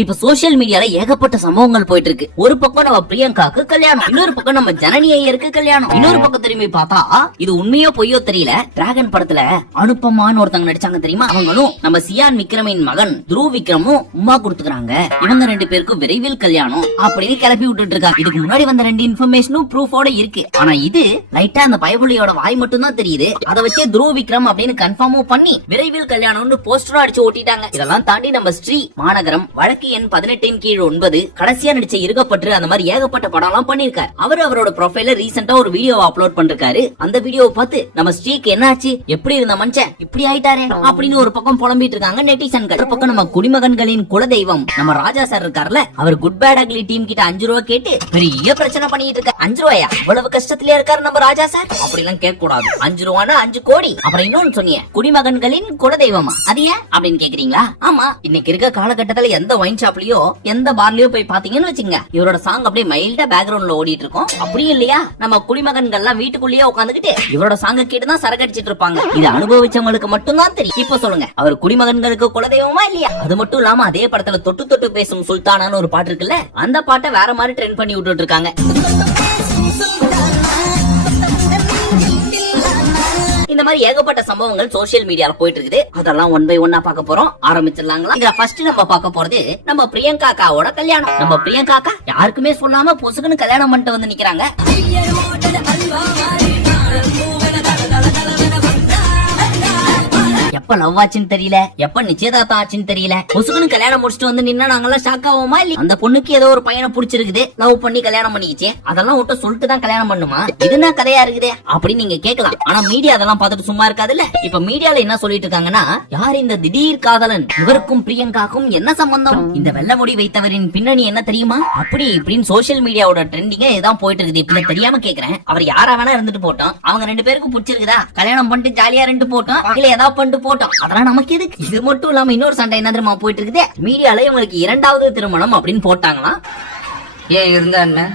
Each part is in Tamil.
இப்ப சோசியல் மீடியால ஏகப்பட்ட சம்பவங்கள் போயிட்டு இருக்கு. ஒரு பக்கம் நம்ம பிரியங்காக்கு கல்யாணம், இன்னொரு பக்கம் நம்ம ஜனனி ஐயருக்கு கல்யாணம், இன்னொரு பக்கம் திரும்பி பார்த்தா இது உண்மையோ பொய்யோ தெரியல. டிராகன் படத்துல அனுப்பமான்னு ஒருத்தங்க நடிச்சாங்க தெரியுமா, அவங்களும் நம்ம சியான் விக்ரமின் மகன் துருவ் விக்ரமும் உமா கொடுத்துக்கிறாங்க. இவங்க ரெண்டு பேருக்கும் விரைவில் கல்யாணம் அப்படின்னு கிளப்பி விட்டுட்டு இருக்காங்க. இதுக்கு முன்னாடி வந்த ரெண்டு இன்ஃபர்மேஷனும் ப்ரூஃபோட இருக்கு. ஆனா இது லைட்டா அந்த பயபுலியோட வாய் மட்டும் தான் தெரியுது. அதை வச்சே துருவ் விக்ரம் அப்படின்னு கன்ஃபார்மும் பண்ணி விரைவில் கல்யாணம்னு போஸ்டரும் அடிச்சு ஓட்டிட்டாங்க. இதெல்லாம் தாண்டி நம்ம ஸ்ரீ மாநகரம் வழக்கு எண் 18 கீழ் 9 கடைசியா நடிச்ச இருக்கப்பட்டு அந்த மாதிரி ஏகப்பட்ட படம் எல்லாம் பண்ணிருக்காரு. அவரோட ப்ரொஃபைல ரீசெண்டா ஒரு வீடியோ அப்லோட் பண்ணிருக்காரு. அந்த வீடியோவை பார்த்து நம்ம ஸ்ரீக்கு என்னாச்சு, எப்படி இருந்த மனுஷன் இப்படி ஆயிட்டாரே அப்படின்னு ஒரு பக்கம் புலம்பிட்டு இருக்காங்க நெட்டிசன்கள். ஒரு பக்கம் நம்ம குடிமகன்களின் குலதெய்வம் நம்ம ராஜா சார் இருக்காருல, அவர் குட் பேட் அக்லி டீம் கிட்ட 5 ரூபாய் கேட்டு பெரிய பிரச்சனை பண்ணிட்டு இருக்காரு. 5 ரூபாயா, அவ்வளவு கஷ்டத்திலே இருக்காரு நம்ம ராஜா சார், அப்படி எல்லாம் கேட்க கூடாது. 5 ரூபானா 5 கோடி. அப்புறம் இன்னொன்னு சொன்னீங்க குடிமகன்களின் குலதெய்வமா, அது ஏன் அப்படின்னு கேக்குறீங்களா? ஆமா, இன்னைக்கு இருக்க காலகட்டத்துல எந்த ஒயின் ஷாப்லயோ எந்த பார்லயோ போய் பாத்தீங்கன்னு வச்சுங்க, இவரோட சாங் அப்படியே மைல்டா பேக்ரவுண்ட்ல ஓடிட்டு இருக்கும். அப்படியும் இல்லையா, நம்ம குடிமகன்கள்லாம் வீட்டுக்குள்ளேயே உட்காந்துக்கிட்டு இவரோட சாங்க கேட்டுதான் சரக்கடிச்சிட்டு இருப்பாங்க. இது அனுபவிச்சவங்களுக்கு மட்டும்தான் தெரியும். இப்ப சொல்லுங்க, அவர் குடிமகன்களுக்கு குலதெய்வமா இல்லையா? அது மட்டும் இல்லாம அதே படத்துல தொட்டு தொட்டு பேசும் சுல்தானான்னு ஒரு பாட்டு இருக்குல்ல, அந்த பாட்டை வேற மாதிரி ட்ரெண்ட் பண்ணி விட்டுட்டு இருக்காங்க. இந்த மாதிரி ஏகப்பட்ட சம்பவங்கள் சோசியல் மீடியால போயிட்டு இருக்குது. அதெல்லாம் ஒன் பை ஒன்னா பார்க்க போறோம். ஆரம்பிச்சிடலாங்களா? இதுல ஃபர்ஸ்ட் நம்ம பார்க்க போறது நம்ம பிரியங்கா அக்காவோட கல்யாணம். நம்ம பிரியங்கா அக்கா யாருக்குமே சொல்லாம பொசுக்குன்னு கல்யாணம் பண்ணிட்டு வந்து நிக்கிறாங்க. எப்ப லவ் ஆச்சுன்னு தெரியல, எப்ப நிச்சயதார்த்தம் ஆச்சுன்னு தெரியல, பொசுக்குன்னு கல்யாணம் முடிச்சுட்டு வந்து நின்னா நாங்கெல்லாம் ஷாக் ஆவோமா இல்ல? அந்த பொண்ணுக்கு ஏதோ ஒரு பையனை பிடிச்சிருக்குது, லவ் பண்ணி கல்யாணம் பண்ணிக்கிச்சு, அதெல்லாம் விட்டு சொல்லிட்டு தான் கல்யாணம் பண்ணுமா? இதுனா கதையா இருக்குதே அப்படின்னு நீங்க கேட்கலாம். ஆனா மீடியா அதெல்லாம் பார்த்துட்டு சும்மா இருக்காதுல்ல. இப்ப மீடியால என்ன சொல்லிட்டு இருக்காங்கன்னா, யார் இந்த திடீர் காதலன், இவருக்கும் பிரியங்காக்கும் என்ன சம்பந்தம், இந்த வெள்ள முடி வைத்தவரின் பின்னணி என்ன தெரியுமா, அப்படி இப்படின்னு சோசியல் மீடியாவோட ட்ரெண்டிங்க இதான் போயிட்டு இருக்குது. இப்ப தெரியாம கேக்குறேன், அவர் யாரா வேணா இருந்துட்டு போட்டோம், அவங்க ரெண்டு பேருக்கும் பிடிச்சிருக்குதா, கல்யாணம் பண்ணிட்டு ஜாலியா ரெண்டு போட்டோம், இல்ல ஏதாவது பண்ணிட்டு போட்டோம், அதெல்லாம் நமக்கு எதுக்கு? இது மட்டும் இல்லாம இன்னொரு சண்டை என்ன தெரியுமா போயிட்டு இருக்குது, மீடியால இவங்களுக்கு 2வது திருமணம் அப்படின்னு போட்டாங்களாம். ஏன் இருந்தா என்ன?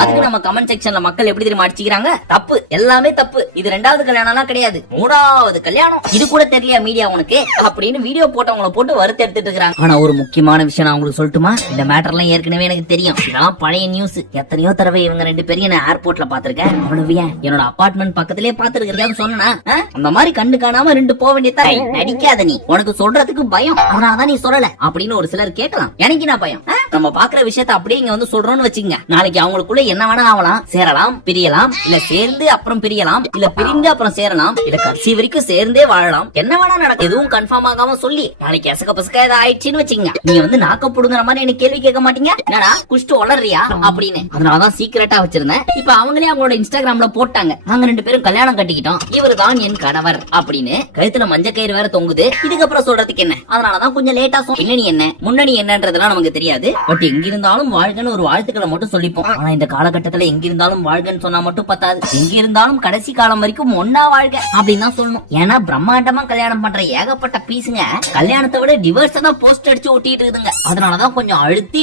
அதுக்கு நம்ம கமெண்ட் செக்ஷன்ல மக்கள் எப்படி தெரியுமா அடிச்சுக்கிறாங்க, தப்பு, எல்லாமே தப்பு, இது 2வது கல்யாணம்லாம் கிடையாது, 3வது கல்யாணம், இது கூட தெரியல மீடியா உனக்கு அப்படின்னு வீடியோ போட்டவங்கள போட்டு வருத்த எடுத்துட்டு இருக்காங்க. ஆனா ஒரு முக்கியமான விஷயம் நான் உங்களுக்கு சொல்லட்டுமா, இந்த மேட்டர்லாம் ஏற்கனவே எனக்கு தெரியும், இதெல்லாம் பழைய நியூஸ். எத்தனையோ தடவை இவங்க ரெண்டு பேரும் நான் ஏர்போர்ட்ல பாத்திருக்கேன், அவ்வளவு ஏன் என்னோட அபார்ட்மெண்ட் பக்கத்திலே பாத்துருக்கேன் சொன்னா, அந்த மாதிரி கண்டு காணாம ரெண்டு போக வேண்டியதா, நடிக்காத நீ, உனக்கு சொல்றதுக்கு பயம், அதனாலதான் நீ சொல்லல அப்படின்னு ஒரு சிலர் கேட்கலாம். எனக்கு என்ன பயம், நம்ம பாக்குற விஷயத்த அப்படியே இங்க வந்து சொல்றோம்னு வச்சுங்க, நாளைக்கு அவங்களுக்கு என்ன வேணா ஆகலாம், சேரலாம், பிரியலாம், இல்ல சேர்ந்து அப்புறம் பிரியலாம், இல்ல பிரிந்து அப்புறம் சேரலாம், இல்ல கடைசி வரைக்கும் சேர்ந்தே வாழலாம், என்ன வேணா நடக்கும். எதுவும் கன்ஃபார்ம் ஆகாம சொல்லி நாளைக்கு எசக்க பசக்க ஏதாவது ஆயிடுச்சுன்னு வச்சுங்க, நீங்க வந்து நாக்க புடுங்குற மாதிரி எனக்கு கேள்வி கேட்க மாட்டீங்க, என்னடா குஷ்டு வளர்றியா அப்படின்னு. அதனாலதான் சீக்கிரட்டா வச்சிருந்தேன். இப்ப அவங்களே அவங்களோட இன்ஸ்டாகிராம்ல போட்டாங்க, நாங்க ரெண்டு பேரும் கல்யாணம் கட்டிக்கிட்டோம், இவர் தான் என் கணவர் அப்படின்னு. கழுத்துல மஞ்சள் கயிறு வேற தொங்குது, இதுக்கப்புறம் சொல்றதுக்கு என்ன? அதனாலதான் கொஞ்சம் லேட்டா பின்னணி என்ன முன்னணி என்னன்றதெல்லாம் நமக்கு தெரியாது. பட் எங்கிருந்தாலும் வாழ்கன்னு ஒரு வாழ்த்துக்களை மட்டும் சொல்லிப்போம். ஆனா இந்த காலகட்டத்துல எங்கிருந்தாலும் வாழ்கன்னு சொன்னா மட்டும் பத்தாது, எங்க இருந்தாலும் கடைசி காலம் வரைக்கும் ஒன்னா வாழ்க அப்படின்னு தான் சொல்லணும். ஏன்னா பிரம்மாண்டமா கல்யாணம் பண்ற ஏகப்பட்ட பீஸுங்க கல்யாணத்தை விட டிவோர்ஸ் தான் போஸ்ட் அடிச்சு ஒட்டிட்டு இருக்குதுங்க. அதனாலதான் கொஞ்சம் அழுத்தி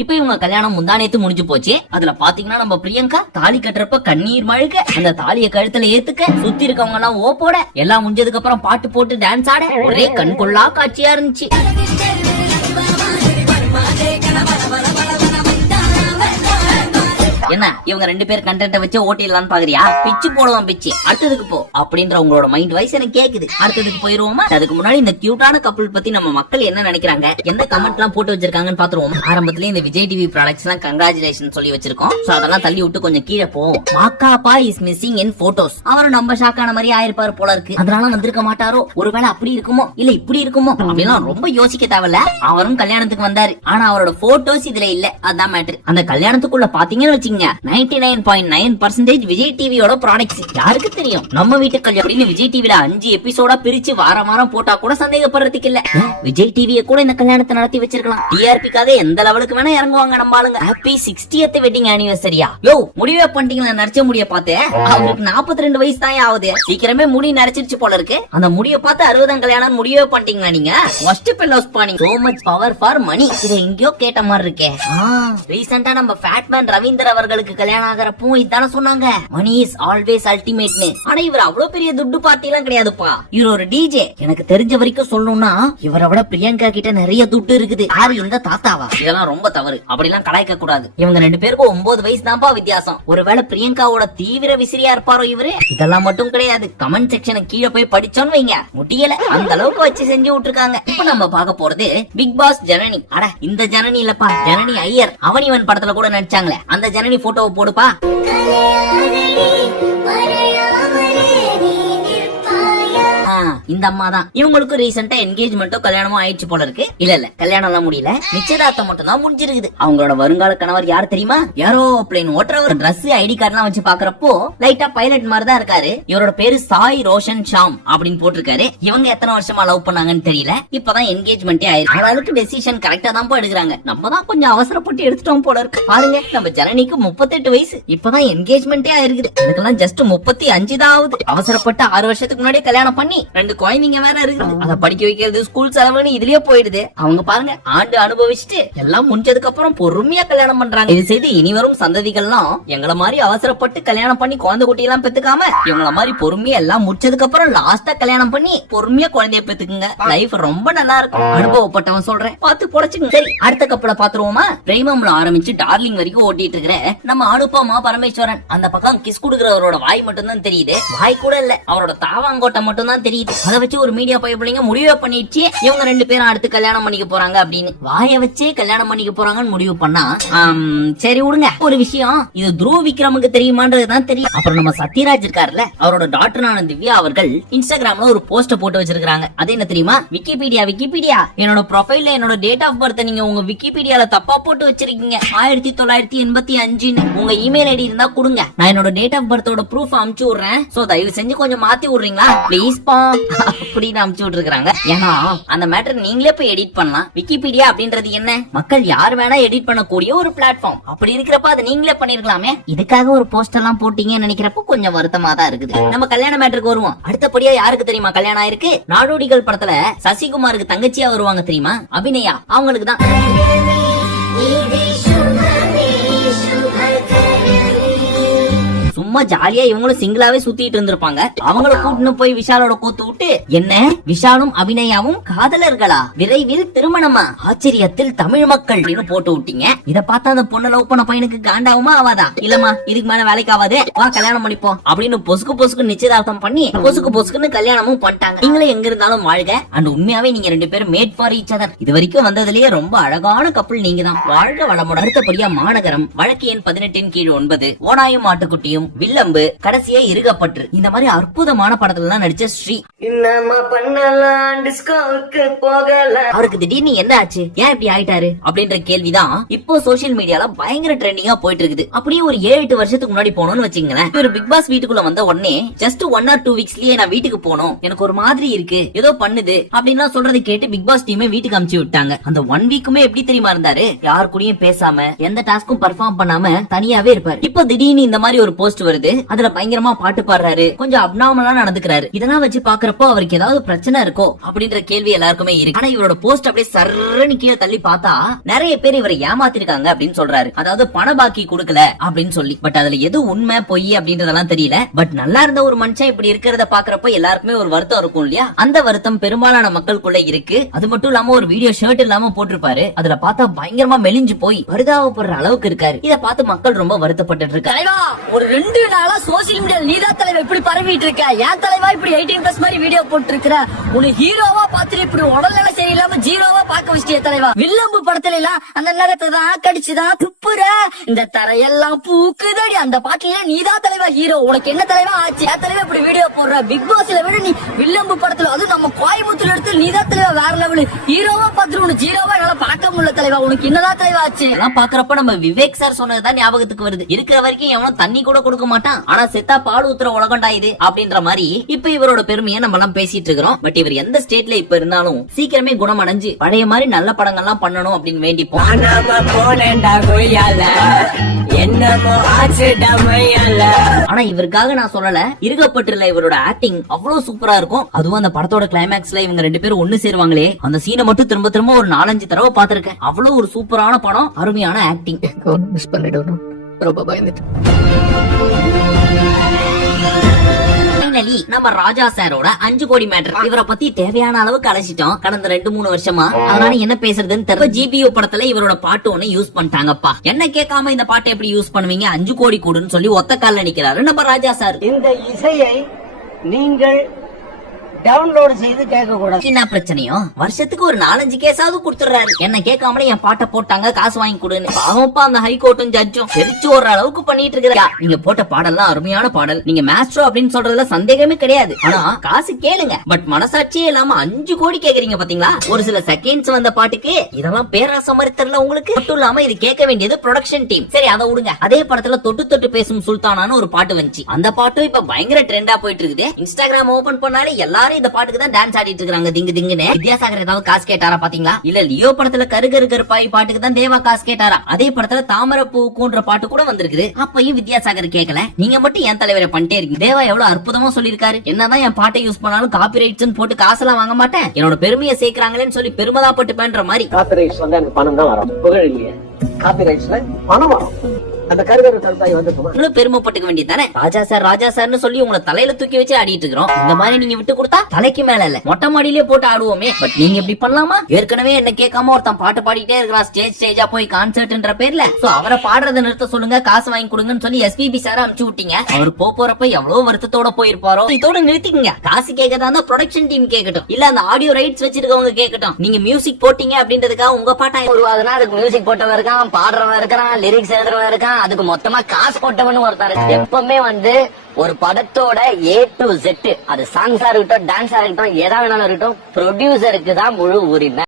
இப்ப இவங்க கல்யாணம் முந்தானேத்து முடிஞ்சு போச்சு. அதுல பாத்தீங்கன்னா நம்ம பிரியங்கா தாலி கட்டுறப்ப கண்ணீர் மழுக்க, அந்த தாலிய கழுத்துல ஏத்துக்க சுத்தி இருக்கவங்க எல்லாம் ஓப்போட, எல்லாம் முடிஞ்சதுக்கு அப்புறம் பாட்டு போட்டு டான்ஸ் ஆட ஒரே கண்கொள்ளா காட்சியா இருந்துச்சு. என்ன இவங்க ரெண்டு பேர் கண்டென்ட் வச்சு ஓட்டிடலான்னு பாக்குறியா? பிச்சு போடுவோம் பிச்சு, அடுத்ததுக்கு போ அப்படின்ற உங்களோட மைண்ட் வைஸ் எனக்கு கேக்குது. அடுத்ததுக்கு போயிருவோமா? அதுக்கு முன்னாடி இந்த கியூட்டான கப்பல் பத்தி நம்ம மக்கள் என்ன நினைக்கிறாங்க, எந்த கமெண்ட் எல்லாம் போட்டு வச்சிருக்காங்கன்னு பாத்துருவோம். ஆரம்பத்துல இந்த விஜய் டிவி ப்ராடக்ட்ஸ் எல்லாம் கங்க்ராச்சுலேஷன் சொல்லி வச்சிருக்கோம். சோ அதெல்லாம் தள்ளி விட்டு கொஞ்சம் கீழே போவோம். Ma Ka Pa is missing in photos. அவரும் நம்ம ஷாக்கான மாதிரி ஆயிருப்பாரு போல இருக்கு, அதனால வந்திருக்க மாட்டாரோ, ஒருவேளை அப்படி இருக்குமோ இல்ல இப்படி இருக்குமோ அப்படின்னா ரொம்ப யோசிக்க தேவையில்ல. அவரும் கல்யாணத்துக்கு வந்தாரு, ஆனா அவரோட போட்டோஸ் இதுல இல்ல, அதான் மேட்டர். அந்த கல்யாணத்துக்குள்ள பாத்தீங்கன்னு வச்சுங்க 99.9% விஜய் டிவியோட ப்ராடக்ட்ஸ். யாருக்கு தெரியும் நம்ம வீட்டு கல்யாணம் அப்படின்னு விஜய் டிவில 5 எபிசோடா பிரிச்சு வாரம் வாரம் போட்டா கூட சந்தேகப்படுறதுக்கு இல்ல. விஜய் டிவியை கூட இந்த கல்யாணத்தை நடத்தி வச்சிருக்கலாம். டிஆர்பிக்காக எந்த லெவலுக்கு வேணா இறங்குவாங்க நம்ம ஆளுங்க. Happy 60th wedding ஆனிவர்சரியா? யோ முடிவே பண்ணிட்டீங்களா? நரைச்ச முடிய பார்த்து அவருக்கு 42 வயசு தான் ஆகுது, சீக்கிரமே முடி நரைச்சிருச்சு போல இருக்கு. அந்த முடிய பார்த்து 60ஆம் கல்யாணம் முடிவே பண்ணிட்டீங்களா நீங்க? ஃபர்ஸ்ட் பெல்லோஸ் பானி so much power for money. இத எங்கயோ கேட்ட மாதிரி இருக்கே. ரீசெண்டா நம்ம ஃபேட்மேன் ரவீந்தர் அவர் அவர்களுக்கு கல்யாணம் ஆகிறப்போ இதான சொன்னாங்க, மணி இஸ் ஆல்வேஸ் அல்டிமேட்னு. ஆனா இவர் அவ்வளவு பெரிய துட்டு பார்ட்டி எல்லாம் கிடையாதுப்பா. இவர் ஒரு டிஜே. எனக்கு தெரிஞ்ச வரைக்கும் சொல்லணும்னா இவரை விட பிரியங்கா கிட்ட நிறைய துட்டு இருக்குது. யாரு இந்த தாத்தாவா? இதெல்லாம் ரொம்ப தவறு. அப்படிலாம் கலாய்க்க கூடாது. இவங்க 2 பேருக்கும் 9 வயசு தான்ப்பா வித்தியாசம். ஒருவேளை பிரியங்காவோட தீவிர விசிறியா இருப்பாரோ இவரு? இதெல்லாம் மட்டும் கிடையாது. கமெண்ட் செக்ஷனுக்கு கீழே போய் படிச்சோன்னு வைங்க, முடியல அந்த அளவுக்கு வச்சு செஞ்சு விட்டுருக்காங்க. இப்ப நம்ம பார்க்க போறது பிக் பாஸ் ஜனனி. அட இந்த ஜனனி இல்லப்பா, ஜனனி ஐயர். அவனிவன் படத்துல கூட நடிச்சாங்களே அந்த ஜனனி போட்டோவை போடுப்பா. இந்த அம்மா தான். இவங்களுக்கு ரீசெண்டா என்கேஜ்மெண்ட்டோ கல்யாணமோ ஆயிடுச்சு போல இருக்கு. இல்ல கல்யாணம் எல்லாம் முடியல, நிச்சயதார்த்தம் மட்டும் தான் முடிஞ்சிருக்குது. அவங்களோட வருங்கால கணவர் யார் தெரியுமா? ஏரோப்ளேன் ஓட்டுறவர். Dress ஐடி கார்டு எல்லாம் வச்சு பாக்குறப்போ லைட்டா பைலட் மாதிரி தான் இருக்காரு. இவரோட பேரு சாய் ரோஷன் ஷாம் அப்படின்னு போட்டிருக்காரு. இவங்க எத்தனை வருஷமா லவ் பண்ணாங்கன்னு தெரியல, இப்பதான் என்கேஜ்மெண்டே ஆயிருக்கு. ஆனாலுக்கு டெசிஷன் கரெக்டா தான் எடுக்கிறாங்க. நம்ம தான் கொஞ்சம் அவசரப்பட்டு எடுத்துட்டோம் போல இருக்கு. பாருங்க, நம்ம ஜனனிக்கு 38 வயசு, இப்பதான் என்கேஜ்மெண்டே ஆயிருக்குது. இதுக்கெல்லாம் ஜஸ்ட் 35 தான் ஆகுது. அவசரப்பட்டு 6 வருஷத்துக்கு முன்னாடியே கல்யாணம் பண்ணி 2 குழந்தைங்க வேற இருக்குது. அத படிக்க வைக்கிறது, ஸ்கூல் செலவுன்னு இதுலயே போயிடுது. அவங்க பாருங்க, ஆண்டு அனுபவிச்சுட்டு எல்லாம் முடிஞ்சதுக்கு அப்புறம் பொறுமையா கல்யாணம் பண்றாங்க. இது செய்து இனி வரும் சந்ததிகள்லாம் எங்கள மாதிரி அவசரப்பட்டு கல்யாணம் பண்ணி குழந்தை குட்டி எல்லாம் பெத்துக்காம இவங்கள மாதிரி பொறுமையா எல்லாம் முடிச்சதுக்கு அப்புறம் லாஸ்டா கல்யாணம் பண்ணி பொறுமையா குழந்தைய பெத்துக்குங்க. லைஃப் ரொம்ப நல்லா இருக்கும். அனுபவப்பட்டவன் சொல்றேன், பார்த்து பொழைச்சுங்க. சரி, அடுத்த கப்பல பாத்துருவோமா? பிரேமம்ல ஆரம்பிச்சு டார்லிங் வரைக்கும் ஓட்டிட்டு இருக்கிற நம்ம அனுபமா பரமேஸ்வரன். அந்த பக்கம் கிஸ் குடுக்கிறவரோட வாய் மட்டும் தான் தெரியுது. வாய் கூட இல்ல, அவரோட தாவாங்கோட்டை மட்டும் தான் தெரியுது. அதை வச்சு ஒரு மீடியா பையப்பிள்ளைங்க முடிவே பண்ணிடுச்சு, இவங்க 2 பேரும் அடுத்து கல்யாணம் பண்ணிக்க போறாங்க அப்படின்னு. வாய வச்சே கல்யாணம் பண்ணிக்க போறாங்கன்னு முடிவு பண்ணா சரி விடுங்க. ஒரு விஷயம், இது துருவ விக்ரமுக்கு தெரியுமான்றதுதான் தெரியும். அப்புறம் நம்ம சத்யராஜ் இருக்காருல்ல, அவரோட டாக்டரான திவ்யா அவர்கள் இன்ஸ்டாகிராம்ல ஒரு போஸ்ட் போட்டு வச்சிருக்காங்க. அது என்ன தெரியுமா? விக்கிபீடியா என்னோட ப்ரொஃபைல்ல என்னோட டேட் ஆஃப் பர்த் நீங்க உங்க விக்கிபீடியால தப்பா போட்டு வச்சிருக்கீங்க. 1985 உங்க இமெயில் ஐடி இருந்தா கொடுங்க, நான் என்னோட டேட் ஆஃப் பர்த்தோட ப்ரூஃப் அனுப்பிச்சு விடுறேன். சோ தயவு செஞ்சு கொஞ்சம் மாத்தி விடுறீங்களா பிளீஸ் பா அப்படின்னு அனுப்பிச்சு விட்டுருக்காங்க. ஏன்னா அந்த மேட்டர் நீங்களே போய் எடிட் பண்ணலாம். விக்கிபீடியா அப்படின்றது என்ன? மக்கள் யார் வேணா எடிட் பண்ணக்கூடிய ஒரு பிளாட்ஃபார்ம். அப்படி இருக்கிறப்ப அதை நீங்களே பண்ணிருக்கலாமே. இதுக்காக ஒரு போஸ்ட் எல்லாம் போட்டீங்கன்னு நினைக்கிறப்ப கொஞ்சம் வருத்தமா தான் இருக்குது. நம்ம கல்யாண மேட்டருக்கு வருவோம். அடுத்தபடியா யாருக்கு தெரியுமா கல்யாணம் ஆயிருக்கு? நாடோடிகள் படத்துல சசிகுமாருக்கு தங்கச்சியா வருவாங்க தெரியுமா, அபிநயா. அவங்களுக்கு தான். சும்மா ஜாலியா இவங்களும் சிங்கிளாவே சுத்திட்டு இருந்திருப்பாங்க. அவங்கள கூட்டின்னு போய் விஷாலோட கூத்து விட்டு, என்ன விஷாலும் அபிநயாவும் காதலர்களா, விரைவில் திருமணமா, ஆச்சரியத்தில் தமிழ் மக்கள் போட்டு விட்டீங்க. இத பார்த்தா அந்த பொண்ணு லவ் பண்ண பையனுக்கு காண்டாவுமா ஆவாதா? இல்லமா, இதுக்கு மேல வேலைக்கு ஆகாது, வா கல்யாணம் பண்ணிப்போம் அப்படின்னு பொசுக்கு நிச்சயதார்த்தம் பண்ணி பொசுக்குன்னு கல்யாணமும் பண்ணிட்டாங்க. நீங்களே எங்க இருந்தாலும் வாழ்க. அண்ட் உண்மையாவே நீங்க 2 பேரும் மேட் ஃபார் ஈச் அதர். இது வரைக்கும் வந்ததுலயே ரொம்ப அழகான கப்பல் நீங்க தான். வாழ்க வளமுடன். அடுத்தபடியா மாநகரம், வழக்கு எண் 18 கீழ் 9, ஓனாயும் மாட்டுக்குட்டியும், வில்லம்பு, கடைசியா இருகப்பற்று. இந்த மாதிரி அற்புதமான படத்துல எல்லாம் நடிச்ச ஸ்ரீ. அவருக்கு திடீர்னு என்ன ஆச்சு, ஏன் இப்படி ஆயிட்டாரு அப்படின்ற கேள்விதான் இப்போ சோசியல் மீடியால பயங்கர ட்ரெண்டிங்கா போயிட்டு இருக்குது. அப்படியே ஒரு 7-8 வருஷத்துக்கு முன்னாடி போனோம்னு வச்சுங்களேன். ஒரு பிக் பாஸ் வீட்டுக்குள்ள வந்த உடனே ஜஸ்ட் 1 or 2 வீக்ஸ்லயே நான் வீட்டுக்கு போனோம், எனக்கு ஒரு மாதிரி இருக்கு, ஏதோ பண்ணுது அப்படின்னு சொல்றதை கேட்டு பிக் பாஸ் டீமே வீட்டுக்கு அனுப்பிச்சு விட்டாங்க. அந்த 1 வீக்குமே எப்படி தெரியுமா இருந்தாரு? யார் கூடயும் பேசாம, எந்த டாஸ்க்கும் பர்ஃபார்ம் பண்ணாம தனியாவே இருப்பாரு. இப்போ திடீர்னு இந்த மாதிரி ஒரு போஸ்ட் வருது, அதுல பயங்கரமா பாட்டு பாடுறாரு, கொஞ்சம் அப்நார்மலா நடந்துக்கிறாரு. இதெல்லாம் வச்சு பாக்குறப்போ அவருக்கு ஏதாவது பிரச்சனை இருக்கோ அப்படின்ற கேள்வி எல்லாருக்குமே இருக்கு. ஆனா இவரோட போஸ்ட் அப்படியே சர்றன்னு கீழே தள்ளி பார்த்தா நிறைய பேர் இவரை ஏமாத்திருக்காங்க அப்படின்னு சொல்றாரு. அதாவது பண பாக்கி கொடுக்கல அப்படின்னு சொல்லி. பட் அதுல எது உண்மை பொய் அப்படின்றதெல்லாம் தெரியல. பட் நல்லா இருந்த ஒரு மனுஷன் இப்படி இருக்கிறத பாக்குறப்ப எல்லாருக்குமே ஒரு வருத்தம் இருக்கும் இல்லையா? அந்த வருத்தம் பெரும்பாலான மக்களுக்குள்ள இருக்கு. அது மட்டும் இல்லாம ஒரு வீடியோ ஷர்ட் இல்லாம போட்டிருப்பாரு, அதுல பார்த்தா பயங்கரமா மெலிஞ்சு போய் பரிதாபப்படுற அளவுக்கு இருக்காரு. இத பார்த்து மக்கள் ரொம்ப வருத்தப்பட்டு இருக்காங்க. ஒரு 2 நாளா சோசியல் மீடியால நீதான் தலைவா இப்படி பரவிட்டு இருக்க, ஏன் தலைவா இப்படி 18+ மாதிரி வீடியோ போட்டு இருக்கிற? உன்னை ஹீரோவா பாத்துட்டு இப்படி உடல்நிலை சரியில்லாம ஜீரோவா பாக்க வச்சிட்டிய தலைவா. வில்லம்பு படத்துல எல்லாம் அந்த நேரத்தை தான் கடிச்சுதான் துப்புற, இந்த தரையெல்லாம் பூக்குதடி அந்த பாட்டுல நீதான் தலைவா ஹீரோ. உனக்கு என்ன தலைவா ஆச்சு? ஏன் தலைவா இப்படி வீடியோ போடுற? பிக் பாஸ்ல விட நீ வில்லம்பு படத்துல, அது நம்ம கோயம்புத்தூர்ல எடுத்து நீதான் தலைவா வேற லெவலு. ஹீரோவா பாத்துட்டு உனக்கு ஜீரோவா என்னால பாக்க முடியல தலைவா. உனக்கு என்னதான் தலைவா ஆச்சு? எல்லாம் பாக்குறப்ப நம்ம விவேக் சார் சொன்னதுதான் ஞாபகத்துக்கு வருது. இருக்கிற வரைக்கும் எவனும் தண்ணி கூட கொடுக்க மாட்டான், ஆனா செத்தா பால் ஊத்துற உலகண்டா இது அப்படின்ற மாதிரி இப்ப இவரோட பெருமையை நம்ம எல்லாம் பேசிட்டு இருக்கிறோம். பட் இவர் எந்த ஸ்டேட்ல இப்ப இருந்தாலும் சீக்கிரமே குணமடைஞ்சு பழைய மாதிரி நல்ல படங்கள்லாம் பண்ணணும் அப்படின்னு வேண்டிப்போம். ஆனா இவருக்காக நான் சொல்லல, இருக்கப்பட்டுல இவரோட ஆக்டிங் அவ்வளவு சூப்பரா இருக்கும். அதுவும் அந்த படத்தோட கிளைமேக்ஸ்ல இவங்க 2 பேரும் ஒண்ணு சேருவாங்களே, அந்த சீனை மட்டும் திரும்ப திரும்ப ஒரு 4-5 தடவை பாத்திருக்கேன். அவ்வளவு ஒரு சூப்பரான படம், அருமையான ஆக்டிங். மிஸ் பண்ணிடணும். ரொம்ப பயந்துட்டேன். Finally, நம்ம ராஜா சாரோட 5 கோடி மேட்டர் இவரை பத்தி தேவையான அளவுக்கு அழைச்சிட்டோம் கடந்த 2-3 வருஷமா. அதனால என்ன பேசுறதுன்னு தெரியல. GBO படத்துல இவரோட பாட்டு ஒண்ணு யூஸ் பண்ணிட்டாங்கப்பா. என்ன கேட்காம இந்த பாட்டை எப்படி யூஸ் பண்ணுவீங்க? 5 கோடி கூடுன்னு சொல்லி ஒத்த கால்ல நிக்கிறாரு நம்ம ராஜா சார். இந்த இசையை நீங்கள் டவுன்லோட் செய்து கேட்க கூடாது. என்ன பிரச்சனையோ வருஷத்துக்கு ஒரு 4-5 கேஸாவது கொடுத்துறாரு. என்ன கேட்காமலே என் பாட்டை போட்டாங்க காசு வாங்கி கொடுன்னு. பாவம்ப்பா அந்த ஹைகோர்ட்டும் ஜட்ஜும் தெரிச்சு ஒரு அளவுக்கு பண்ணிட்டு இருக்கிறா. நீங்க போட்ட பாடல்லாம் அருமையான பாடல். நீங்க மாஸ்ட்ரோ அப்படின்னு சொல்றதுல சந்தேகமே கிடையாது. ஆனா காசு கேளுங்க. பட் மனசாட்சியே இல்லாம 5 கோடி கேக்குறீங்க பாத்தீங்களா? ஒரு சில செகண்ட்ஸ் வந்த பாட்டுக்கு இதெல்லாம் பேராசை மாதிரி தெரியல உங்களுக்கு? மட்டும் இல்லாம இது கேட்க வேண்டியது ப்ரொடக்ஷன் டீம். சரி அதை விடுங்க. அதே படத்துல தொட்டு தொட்டு பேசும் சுல்தானான்னு ஒரு பாட்டு வந்துச்சு. அந்த பாட்டும் இப்ப பயங்கர ட்ரெண்டா போயிட்டு இருக்குது. இன்ஸ்டாகிராம் ஓபன் பண்ணாலே எல்லாரும் இந்த பாட்டுக்கு தான் டான்ஸ் ஆடிட்டு இருக்காங்க திங்கு திங்குன்னு. வித்யாசாகர் ஏதாவது காசு கேட்டாரா பாத்தீங்களா? இல்ல லியோ படத்துல கரு கருப்பாய் பாட்டுக்கு தான் தேவா காசு கேட்டாரா? அதே படத்துல தாமரப்பூ கூன்ற பாட்டு கூட வந்திருக்குது. அப்பயும் வித்யாசாகர் கேட்கல. நீங்க மட்டும் என் தலைவரை பண்ணிட்டே இருக்கீங்க. தேவா எவ்வளவு அற்புதமா சொல்லிருக்காரு. என்னதான் என் பாட்டை யூஸ் பண்ணாலும் காப்பிரைட்ஸ் போட்டு காசெல்லாம் வாங்க மாட்டேன். என்னோட பெருமையை சேர்க்கிறாங்களேன்னு சொல்லி பெருமதாப்பட்டு பண்ற மாதிரி. காப்பிரைட்ஸ் வந்து எனக்கு பணம் தான் வரும், புகழ் இல்லையே. காப்பிரைட்ஸ்ல பணம் வரும். அந்த கருகரு கருத்தாய் வந்து பெருமைப்பட்டுக்க வேண்டியதானே? ராஜா சார்னு சொல்லி உங்களை தலையில தூக்கி வச்சு ஆடிட்டு இருக்கிறோம். இந்த மாதிரி நீங்க விட்டு கொடுத்தா தலைக்கு மேல இல்ல மொட்டை மாடியிலே போட்டு ஆடுவோமே. பட் நீங்க இப்படி பண்ணலாமா? ஏற்கனவே என்ன கேட்காம ஒருத்தன் பாட்டு பாடிட்டே இருக்கிறான் ஸ்டேஜா போய் கான்சர்ட்ன்ற பேர்ல. சோ அவரை பாடுறத நிறுத்த சொல்லுங்க, காசு வாங்கி கொடுங்கன்னு சொல்லி SPB சார் அனுப்பிச்சு விட்டீங்க. அவர் போறப்ப எவ்வளவு வருத்தத்தோட போயிருப்பாரோ. இதோட நிறுத்திக்கங்க. காசு கேட்கறதா இருந்தா ப்ரொடக்ஷன் டீம் கேட்கட்டும், இல்ல அந்த ஆடியோ ரைட்ஸ் வச்சிருக்கவங்க கேட்கட்டும். நீங்க மியூசிக் போட்டீங்க அப்படின்றதுக்காக உங்க பாட்டா உருவாதுன்னா அதுக்கு மியூசிக் போட்டவன் இருக்கான், பாடுறவன் இருக்கான், லிரிக்ஸ் எழுதுறவன் இருக்கான், அதுக்கு மொத்தமா காசு போட்டவனு ஒருத்தர். எப்பவுமே வந்து ஒரு படத்தோட A to Z, அது சாங்ஸா இருக்கட்டும், டான்ஸா இருக்கட்டும், எதா வேணாலும் இருக்கட்டும், ப்ரொடியூசருக்கு தான் முழு உரிமை.